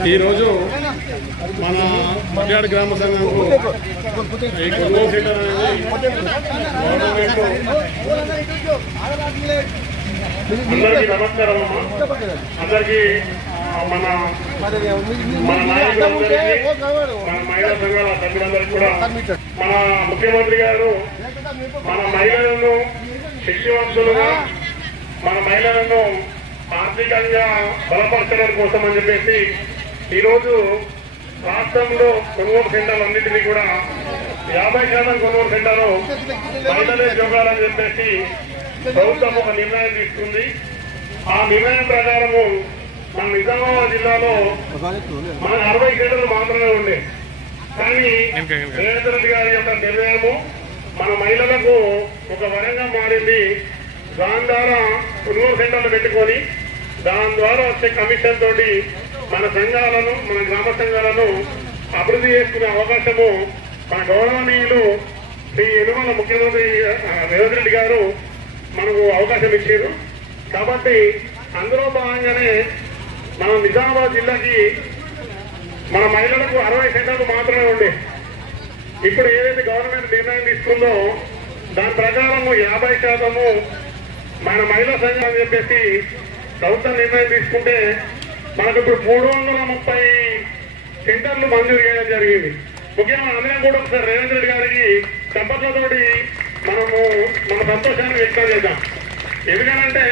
ఈరోజు మన మట్యాడ గ్రామ సంఘం ఈ కొనుగోలు సెంటర్ అనేది అందరికీ నమస్కారం అమ్మా. అందరికీ మన నాయకులందరికీ మన మహిళా సంఘాల సభ్యులందరికీ కూడా మన ముఖ్యమంత్రి గారు మన మహిళలను శక్తివంతులుగా మన మహిళలను ఆర్థికంగా బలపరచడం కోసం అని చెప్పేసి ఈరోజు రాష్ట్రంలో కొనుగోలు సెంటర్లు అన్నింటినీ కూడా 50% కొనుగోలు సెంటర్లు మహిళలే జోగాలని చెప్పేసి ప్రభుత్వం ఒక నిర్ణయం తీసుకుంది. ఆ నిర్ణయం ప్రకారము మన నిజామాబాద్ జిల్లాలో మన 60 సెంటర్లు మాత్రమే ఉండే. కానీ రేవంత్ రెడ్డి గారి యొక్క నిర్ణయము మన మహిళలకు ఒక వరంగా మారింది. దాని ద్వారా కొనుగోలు సెంటర్లు పెట్టుకొని దాని ద్వారా వచ్చే కమిషన్ తోటి మన సంఘాలను మన గ్రామ సంఘాలను అభివృద్ధి చేసుకునే అవకాశము మన గౌరవనీయులు శ్రీ యనుమల ముఖ్యమంత్రి రేవంత్ రెడ్డి గారు మనకు అవకాశం ఇచ్చారు. కాబట్టి అందులో భాగంగానే మన నిజామాబాద్ జిల్లాకి మన మహిళలకు 60 సెంటర్లు మాత్రమే ఉండే. ఇప్పుడు ఏదైతే గవర్నమెంట్ నిర్ణయం తీసుకుందో దాని ప్రకారము 50% మన మహిళా సంఘం అని చెప్పేసి ప్రభుత్వం నిర్ణయం తీసుకుంటే మనకు ఇప్పుడు 330 సెంటర్లు మంజూరు చేయడం జరిగింది. ముఖ్యంగా అందరం కూడా ఒకసారి రేవంత్ రెడ్డి గారికి చప్పట్లతోటి మనము మన సంతోషాన్ని వ్యక్తం చేద్దాం. ఎందుకనంటే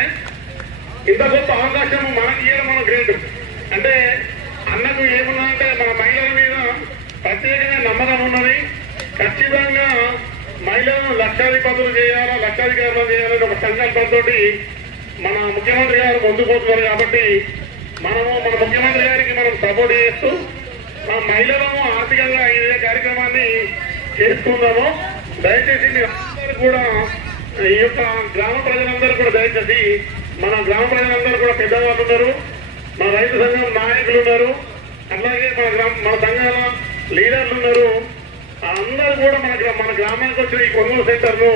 ఇంత గొప్ప అవకాశం మనకి ఇవ్వడం మన గ్రేట్. అంటే అన్నకు ఏమున్నాయంటే మన మహిళల మీద ప్రత్యేకంగా నమ్మకం ఉన్నది. ఖచ్చితంగా మహిళలను లక్షాధిపతులు చేయాలా, లక్షాధికారులు చేయాలని ఒక సంకల్పంతో మన ముఖ్యమంత్రి గారు ముందుకు పోతున్నారు. కాబట్టి మనము మన ముఖ్యమంత్రి గారికి మనం సపోర్ట్ చేస్తూ మన మహిళలను ఆర్థికంగా ఇదే కార్యక్రమాన్ని చేస్తున్నాము. దయచేసి మీరు అందరూ కూడా ఈ యొక్క గ్రామ ప్రజలందరూ కూడా దయచేసి మన గ్రామ ప్రజలందరూ కూడా పెద్దవాళ్ళు ఉన్నారు, మన రైతు సంఘం నాయకులు ఉన్నారు, అలాగే మన సంఘాల లీడర్లు ఉన్నారు. అందరూ కూడా మన గ్రామానికి వచ్చిన ఈ కొనుగోలు సెంటర్ను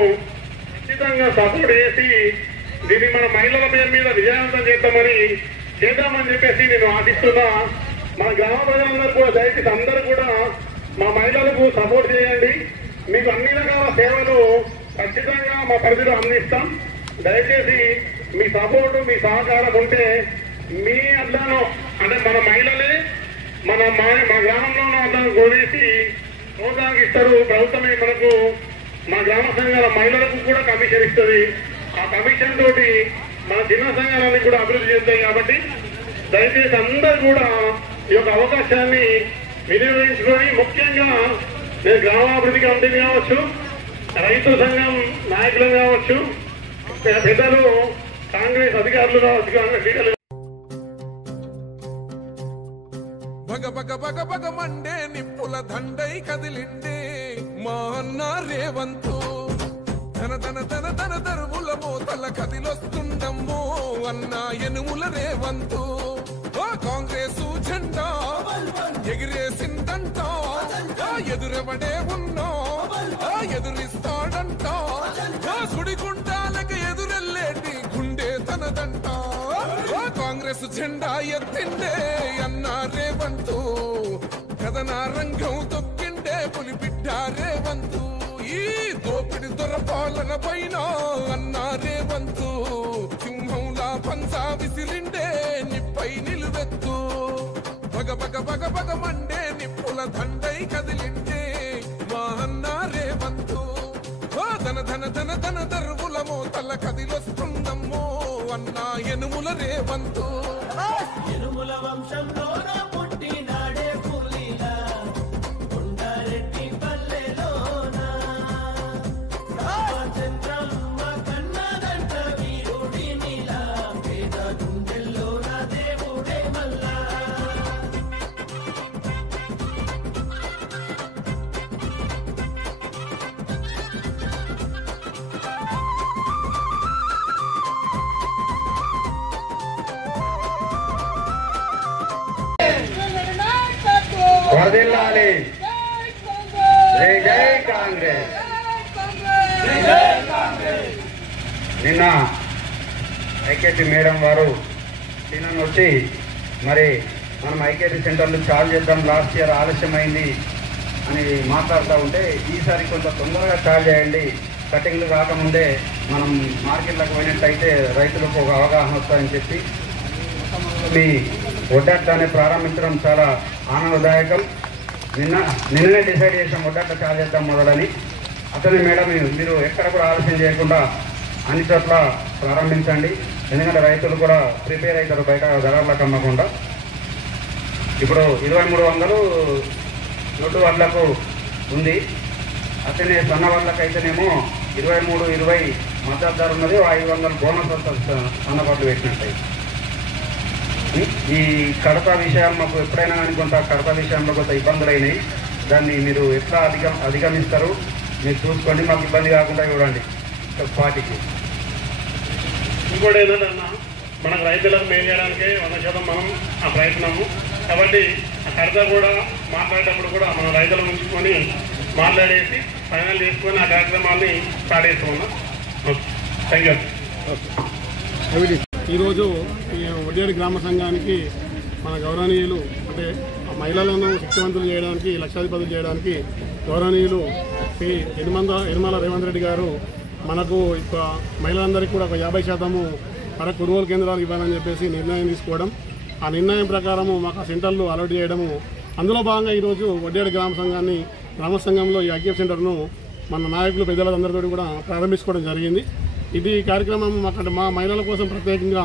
ఖచ్చితంగా సపోర్ట్ చేసి దీన్ని మన మహిళల పేరు మీద విజయవంతం చేద్దామని చెప్పేసి నేను ఆశిస్తున్నా. మన గ్రామ ప్రజలందరూ కూడా దయచేసి అందరూ కూడా మా మహిళలకు సపోర్ట్ చేయండి. మీకు అన్ని రకాల సేవలు ఖచ్చితంగా మా పరిధిలో అందిస్తాం. దయచేసి మీ సపోర్టు మీ సహకారం ఉంటే మీ అడ్డాను అంటే మన మహిళలే మన గ్రామంలోనూ అడ్డాను గోడేసి ప్రోత్సాహిస్తారు. ప్రభుత్వమే మనకు మా గ్రామ సంఘాల మహిళలకు కూడా కమిషన్ ఇస్తుంది. ఆ కమిషన్ తోటి మన చిన్న సంఘాలన్నీ కూడా అభివృద్ధి చేస్తాయి. కాబట్టి దయచేసి అందరూ కూడా ఈ యొక్క అవకాశాన్ని వినియోగించుకొని ముఖ్యంగా నేను గ్రామాభివృద్ధి కమిటీని కావచ్చు, రైతు సంఘం నాయకులు కావచ్చు, పెద్దలు కాంగ్రెస్ అధికారులు కావచ్చు, కాంగ్రెస్ లీడర్లు బగ బగ మండే నిప్పుల దండై కదిలిండే మా అన్న రేవంతు తన దరువుల మోతల కదిలొస్తుండమ్మో అన్న యనుమల రేవంతు. కాంగ్రెసు జెండా ఎగిరేసిందంట, ఎదురెవడే ఉన్నా ఎదురిస్తాడంట, సుడిగుండాలకి ఎదురెల్లేటి గుండె తనదంట. కాంగ్రెస్ జెండా ఎత్తిండే అన్న రేవంతు, కథన రంగం తొక్కిండే పులిబిడ్డ రేవంతు. ఈ దోపిడి దొరపాలన పైన అన్న రేవంతు, సింహంలా పంచా విసిరిండే నిప్పై నిలువెత్తు. బగ మండే నిప్పుల దండై కదిలిండే మా అన్న రేవంతు. ధన దరువుల మోతల కదిలొస్తుందమ్మో అన్న యనుమల రేవంతు. యనుమల వంశంలో పుట్టినాడే పులిలా కొండారెడ్డి పల్లెలోన రామచంద్రమ్మ కన్నదంట వీరుడి నీలా పేద గుండెల్లోన దేవుడే మల్లా. వర్ధిల్లాలి జై జై కాంగ్రెస్. నిన్న ఐకేపీ మేడం వారు నిన్న వచ్చి మరి మనం ఐకేపీ సెంటర్లు చార్జ్ చేద్దాం, లాస్ట్ ఇయర్ ఆలస్యమైంది అని మాట్లాడుతూ ఉంటే ఈసారి కొంత తొందరగా చార్జ్ చేయండి, కటింగ్లు కాకముందే మనం మార్కెట్లకు పోయినట్టయితే రైతులకు ఒక అవగాహన వస్తుందని చెప్పి మీ వడ్డాట్టాన్ని ప్రారంభించడం చాలా ఆనందదాయకం. నిన్ననే డిసైడ్ చేసాం వడ్డాట్ట చార్జ్ చేద్దాం మొదలని. అతని మేడం మీరు ఎక్కడ కూడా ఆలస్యం చేయకుండా అన్ని చోట్ల ప్రారంభించండి, ఎందుకంటే రైతులు కూడా ప్రిపేర్ అవుతారు బయట ధరలకు అమ్మకుండా. ఇప్పుడు 2300 నొట్టు వడ్లకు ఉంది, అతనే సన్న వడ్లకైతేనేమో 23-20 మద్దతు ధర ఉన్నది, 500 బోనస్ వస్తుంది సన్న వడ్లు పెట్టినట్టయి. ఈ కడత విషయం మాకు ఎప్పుడైనా కానీ కొంత కడత విషయంలో కొంత ఇబ్బందులు అయినాయి, దాన్ని మీరు ఎట్లా అధిగమిస్తారు మీరు చూసుకోండి, మాకు ఇబ్బంది కాకుండా చూడండి పార్టీకి. ఇంకోటి ఏంటంటే మనకు రైతులకు మేలు చేయడానికే 100% మనం ఆ ప్రయత్నము. కాబట్టి ఆ కడత కూడా మాట్లాడేటప్పుడు కూడా మనం రైతుల ఉంచుకొని మాట్లాడేసి ఫైనల్ చేసుకొని ఆ కార్యక్రమాన్ని స్టార్ట్ చేసుకున్నాం. Thank you. ఈరోజు ఈ వడ్డేడి గ్రామ సంఘానికి మన గౌరవనీయులు అంటే మహిళలను శక్తివంతులు చేయడానికి, లక్షాధిపతులు చేయడానికి గౌరవనీయులు శ్రీ యనమల రేవంత్ రెడ్డి గారు మనకు మహిళలందరికీ కూడా ఒక 50% మన కొనుగోలు కేంద్రాలు ఇవ్వాలని చెప్పేసి నిర్ణయం తీసుకోవడం, ఆ నిర్ణయం ప్రకారము మాకు సెంటర్లు అలర్ట్ చేయడము, అందులో భాగంగా ఈరోజు వడ్డేడి గ్రామ సంఘంలో ఈ ఐకేపీ సెంటర్ను మన నాయకులు పెద్దలందరితో కూడా ప్రారంభించుకోవడం జరిగింది. ఇది కార్యక్రమం మా మహిళల కోసం ప్రత్యేకంగా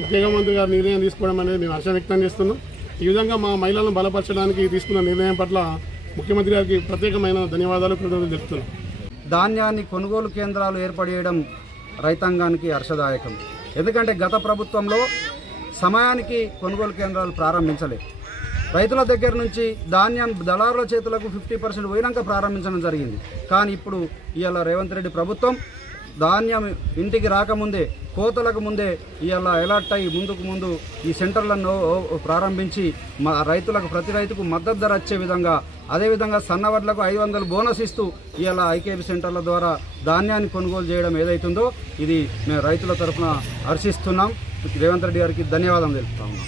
ముఖ్యమంత్రి గారు నిర్ణయం తీసుకోవడం అనేది మేము హర్షం వ్యక్తం చేస్తున్నాం. ఈ విధంగా మా మహిళలను బలపరచడానికి తీసుకున్న నిర్ణయం పట్ల ముఖ్యమంత్రి గారికి ప్రత్యేకమైన ధన్యవాదాలు, కృతజ్ఞతలు తెలుపుతున్నాం. ధాన్యాన్ని కొనుగోలు కేంద్రాలు ఏర్పడేయడం రైతాంగానికి హర్షదాయకం. ఎందుకంటే గత ప్రభుత్వంలో సమయానికి కొనుగోలు కేంద్రాలు ప్రారంభించలేదు. రైతుల దగ్గర నుంచి ధాన్యం దళారుల చేతులకు 50% పోయినాక ప్రారంభించడం జరిగింది. కానీ ఇప్పుడు ఇవాళ రేవంత్ రెడ్డి ప్రభుత్వం ధాన్యం ఇంటికి రాకముందే, కోతలకు ముందే ఇవాళ అలర్ట్ అయ్యి ముందు ఈ సెంటర్లను ప్రారంభించి రైతులకు ప్రతి రైతుకు మద్దతు ధర వచ్చే విధంగా, అదేవిధంగా సన్నవడ్లకు 500 బోనస్ ఇస్తూ ఇవాళ ఐకేపీ సెంటర్ల ద్వారా ధాన్యాన్ని కొనుగోలు చేయడం ఏదైతుందో ఇది మేము రైతుల తరఫున హర్షిస్తున్నాం. రేవంత్ రెడ్డి గారికి ధన్యవాదాలు తెలుపుతా ఉన్నాం.